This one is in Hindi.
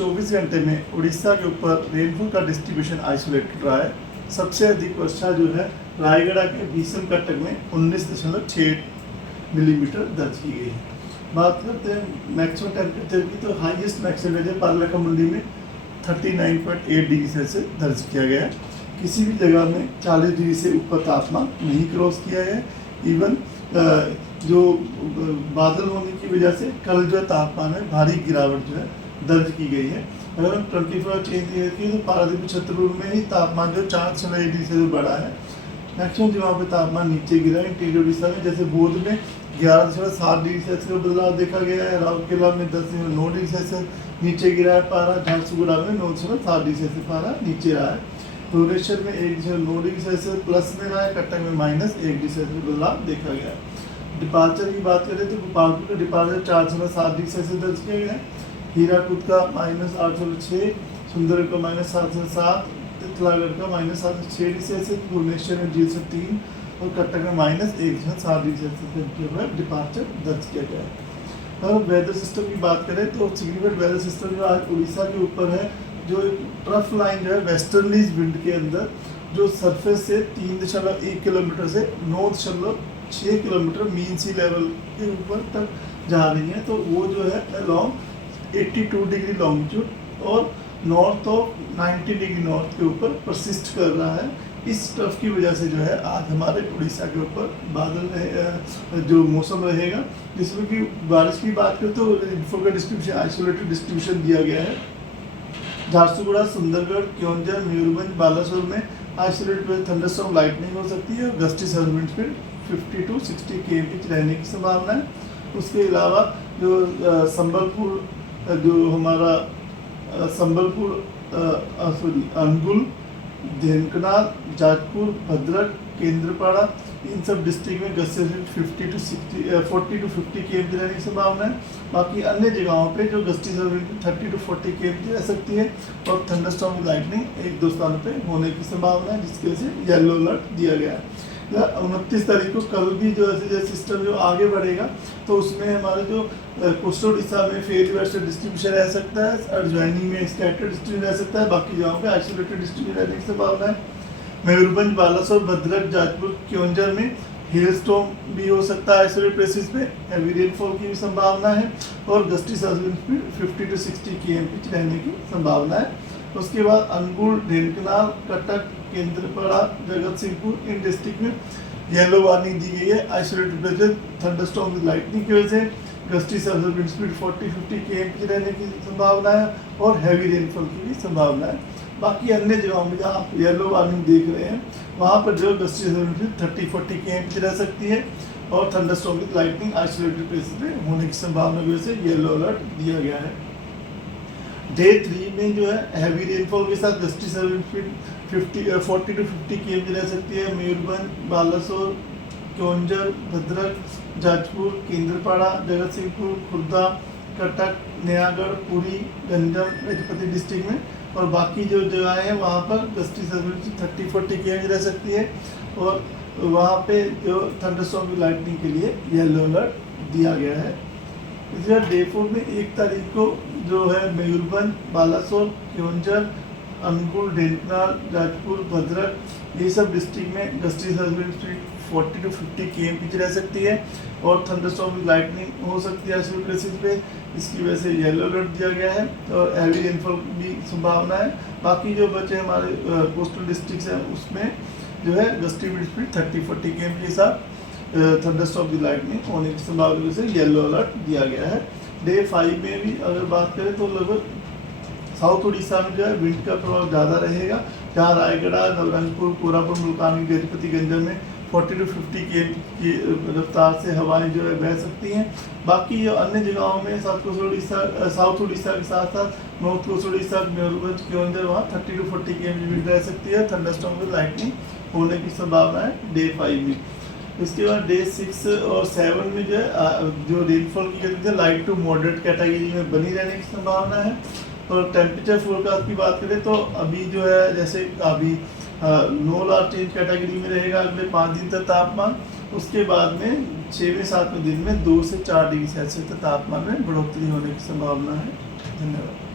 24 घंटे में उड़ीसा के ऊपर रेनफॉल का डिस्ट्रीब्यूशन आइसोलेटेड रहा है। सबसे अधिक वर्षा जो है रायगढ़ के भीषमकटक में 19.6 मिलीमीटर दर्ज की गई है। बात करते हैं मैक्सिमम टेम्परेचर की, तो हाईएस्ट मैक्सिमम टेम्परेचर पारलाखा मंडी में 39.8 डिग्री सेल्सियस दर्ज किया गया है। किसी भी जगह में 40 डिग्री से ऊपर तापमान नहीं क्रॉस किया है। इवन जो बादल होने की वजह से कल जो तापमान में भारी गिरावट जो है दर्ज की गई है। अगर हम 24 आवर चेंज देखें तो पारादीप छतरपुर में ही तापमान जो 4.1 डिग्री से बढ़ा है। मैक्सिमम जगहों पे तापमान नीचे गिरा है। इंटीरियर उड़ीसा में जैसे बोध में 11.7 डिग्री सेल्सियस का बदलाव देखा गया है। राउरकेला में 10.9 डिग्री सेल्सियस नीचे गिरा है पारा। झारसुगुड़ा में 9.7 डिग्री सेल्सियस पारा नीचे रहा है। भुवनेश्वर में 1.9 डिग्री सेल्सियस प्लस में रहा है। कटक में -1 डिग्री सेल्सियस बदलाव देखा गया है। डिपार्चर की बात करें तो गोपालपुर का डिपार्चर 4.7 डिग्री सेल्सियस दर्ज किया गया है। हीराकुद का -8.6, सुंदर का -7.7, तितलागढ़ का -7.6 डिग्री सेल्सियस, भुवनेश्वर में 0.3 और कटक में -1.7 डिग्री सेल्सियस जो है डिपार्चर दर्ज किया गया है। और वेदर सिस्टम की बात करें तो सिग्निफिकेंट वेदर सिस्टम जो आज उड़ीसा के ऊपर है, जो एक ट्रफ लाइन जो है वेस्टर्नलीज विंड के अंदर जो सरफेस से 3.1 किलोमीटर से 9.6 किलोमीटर मीन सी लेवल के ऊपर तक जा रही है। तो वो जो है अलॉन्ग 82 डिग्री लॉन्गिट्यूड और नॉर्थ ऑफ 90 डिग्री नॉर्थ के ऊपर परसिस्ट कर रहा है। इस ट्रफ की वजह से जो है आज हमारे उड़ीसा के ऊपर बादल जो मौसम रहेगा, जिसमें कि बारिश की बात करें तो रेनफॉल का डिस्ट्रीब्यूशन आइसोलेटेड डिस्ट्रीब्यूशन दिया गया है। झारसुगुड़ा, सुंदरगढ़, क्योंझर, मयूरभंज, बालासोर में आइसोलेटेड थंडरस्टॉर्म लाइटनिंग हो सकती है। Gusty surface wind speed 50 to 60 km रहने की संभावना है। उसके अलावा जो संबलपुर जो हमारा संबलपुर अनुगुल, धेनकनाल, जाजपुर, भद्रक, केंद्रपाड़ा, इन सब डिस्ट्रिक्ट में गस्ती 40 to 50 km रहने की संभावना है। बाकी अन्य जगहों पे जो गस्ती 30 to 40 km रह सकती है और थंडरस्टॉर्म लाइटनिंग 1-2 स्थानों पे होने की संभावना है, जिसके वजह से येलो अलर्ट दिया गया है। 29 तारीख को कल भी जो ऐसे सिस्टम जो आगे बढ़ेगा तो उसमें हमारे जो कोस्टल उड़ीसा में फेयर वेस्टर्न डिस्ट्रीब्यूशन रह सकता है, एडजॉइनिंग में स्कैटर्ड डिस्ट्रीब्यूशन रह सकता है, बाकी जगहों पे आइसोलेटेड डिस्ट्रीब्यूशन रहने की संभावना है। मयूरभंज, बालासोर, भद्रक, जाजपुर, क्योंझर में हेल स्टॉर्म भी हो सकता है आइसोलेटेड प्लेसेस पे। हैवी रेनफॉल की भी संभावना है और gusty surface wind speed 50 to 60 km रहने की संभावना है। उसके बाद अनुगुल, ढेनकनाल, कटक, केंद्रपाड़ा, जगत सिंहपुर इन डिस्ट्रिक्ट में येलो वार्निंग दी गई है isolated places thunderstorm with lightning की वजह से। गस्टी सर्विंट स्पीड 40-50 km रहने की संभावना है और हैवी रेनफॉल की भी संभावना है। बाकी अन्य जगहों में जहाँ आप येलो वार्निंग देख रहे हैं वहाँ पर जो गस्टी सर्विंट स्पीड 30-40 km रह सकती है और thunderstorm with lightning isolated places में होने की संभावना की वजह से येलो अलर्ट दिया गया है। डे 3 में जो है हैवी रेनफॉल के साथ gusty surface wind speed 40 to 50 km रह सकती है। मयूरभंज, बालासोर, क्योंझर, भद्रक, जाजपुर, केंद्रपाड़ा, जगत सिंहपुर, खुर्दा, कटक, नयागढ़, पुरी, गंजम, गजपति डिस्ट्रिक्ट में और बाकी जो जगह है वहाँ पर गस्टी सर्विस 30-40 km रह सकती है और वहाँ पे जो थंडरस्टॉर्म की लाइटनिंग के लिए येलो अलर्ट दिया गया है। इसी तरह डे 4 में 1 तारीख को जो है मयूरभंज, बालासोर, क्योंझर, अनुगुल, ढेनकनाल, जाजपुर, भद्रक ये सब डिस्ट्रिक्ट में gusty service speed 40 to 50 km रह सकती है और थंडरस्टॉर्म विद लाइटनिंग हो सकती है ऐसे प्लेसेस पे। इसकी वजह से येलो अलर्ट दिया गया है और हैवी रेनफॉल की संभावना है। बाकी जो बचे हमारे कोस्टल डिस्ट्रिक्ट्स हैं उसमें जो है गस्टी स्पीड 30-40 km के साथ थंडरस्टॉर्म विद लाइटनिंग होने की संभावना से येलो अलर्ट दिया गया है। डे 5 में भी अगर बात करें तो लगभग साउथ उड़ीसा में जो है विंड का प्रभाव ज़्यादा रहेगा, जहाँ रायगढ़, नवरंगपुर, कोरापुट, मुल्तानी, गजपति, गंजम में 40 to 50 km की रफ्तार से हवाएं जो है बह सकती हैं। बाकी जो अन्य जगहों में साउथ उड़ीसा के साथ साथ नॉर्थ कोस्ट उड़ीसा, मयूरभंज, क्योंझर वहाँ 30 to 40 km विंड रह सकती है। थंडरस्टॉर्म विद लाइटनिंग होने की संभावना है डे 5 में। इसके बाद डे 6 और 7 में जो है जो रेनफॉल की गति लाइट टू मॉडरेट कैटेगरी में बनी रहने की संभावना है। और टेम्परेचर फोरकास्ट की बात करें तो अभी जो है जैसे अभी नो लार्ज चेंज कैटेगरी में रहेगा अगले 5 दिन तक तापमान। उसके बाद में 6वें-7वें दिन में 2 से 4 डिग्री सेल्सियस तक तापमान में बढ़ोतरी होने की संभावना है। धन्यवाद।